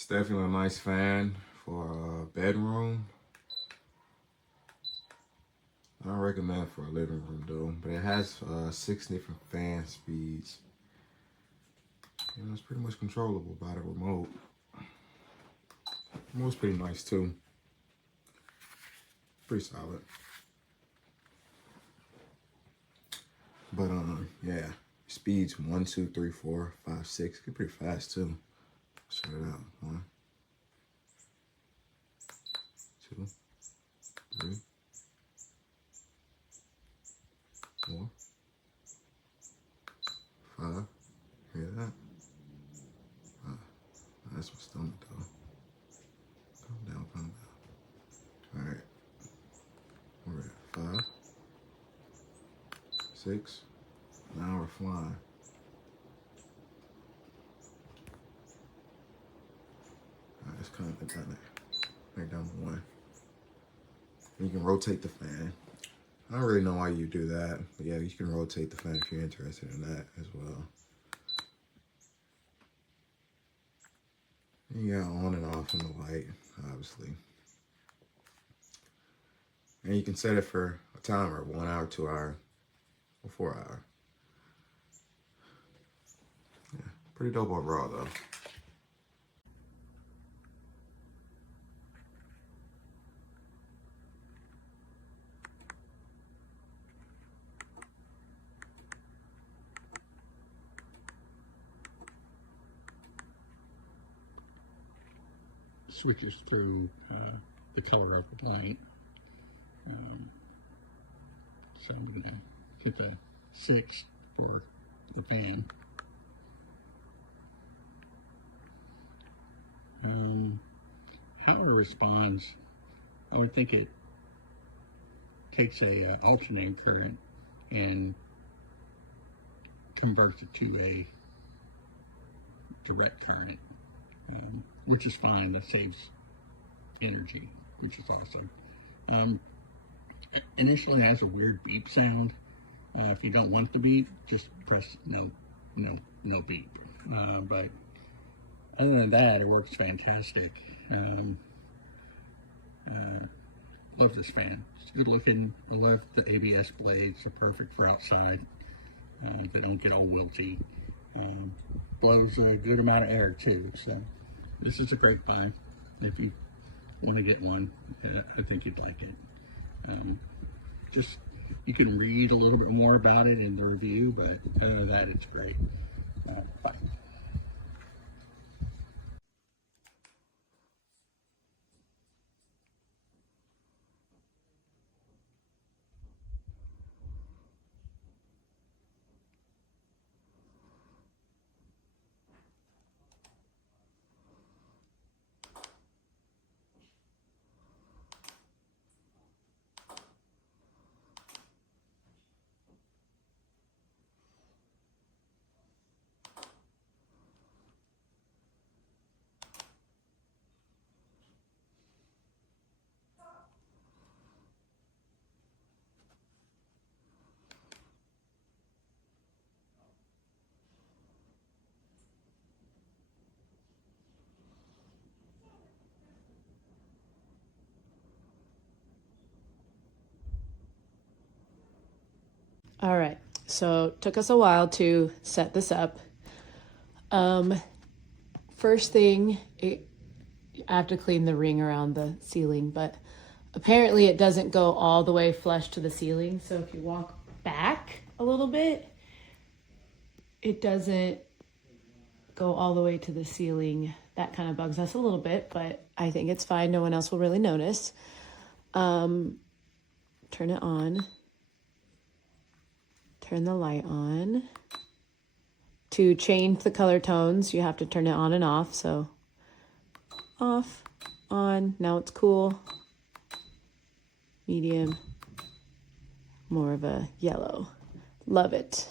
It's definitely a nice fan for a bedroom. I don't recommend it for a living room though, but it has 6 different fan speeds. And it's pretty much controllable by the remote. The remote's pretty nice too. Pretty solid. But yeah, speeds 1, 2, 3, 4, 5, 6. Get pretty fast too. Check it out. 1, 2, 3, 4, 5. Hear that? That's my stomach though. Calm down, calm down. Alright. We're at 5, 6. Now we're flying. Alright, let's kind of down there. Right down to 1. And you can rotate the fan. I don't really know why you do that, but yeah, you can rotate the fan if you're interested in that as well. And you got on and off in the light, obviously. And you can set it for a timer, 1 hour, 2 hour, or 4 hour. Yeah, pretty dope overall though. Switches through the color of the light. So I'm going to hit the 6 for the fan. How it responds, I would think it takes a alternating current and converts it to a direct current, which is fine. That saves energy, which is awesome. Initially, it has a weird beep sound. If you don't want the beep, just press no beep. But other than that, it works fantastic. Love this fan. It's good looking. I love the ABS blades. They're perfect for outside. They don't get all wilty. Blows a good amount of air too. So this is a great buy. If you want to get one, I think you'd like it. Just, you can read a little bit more about it in the review, but other than that, it's great. Bye. All right, so it took us a while to set this up. First thing, I have to clean the ring around the ceiling, but apparently it doesn't go all the way flush to the ceiling. So if you walk back a little bit, it doesn't go all the way to the ceiling. That kind of bugs us a little bit, but I think it's fine. No one else will really notice. Turn it on. Turn the light on. To change the color tones, you have to turn it on and off. So off, on, now it's cool. Medium, more of a yellow. Love it.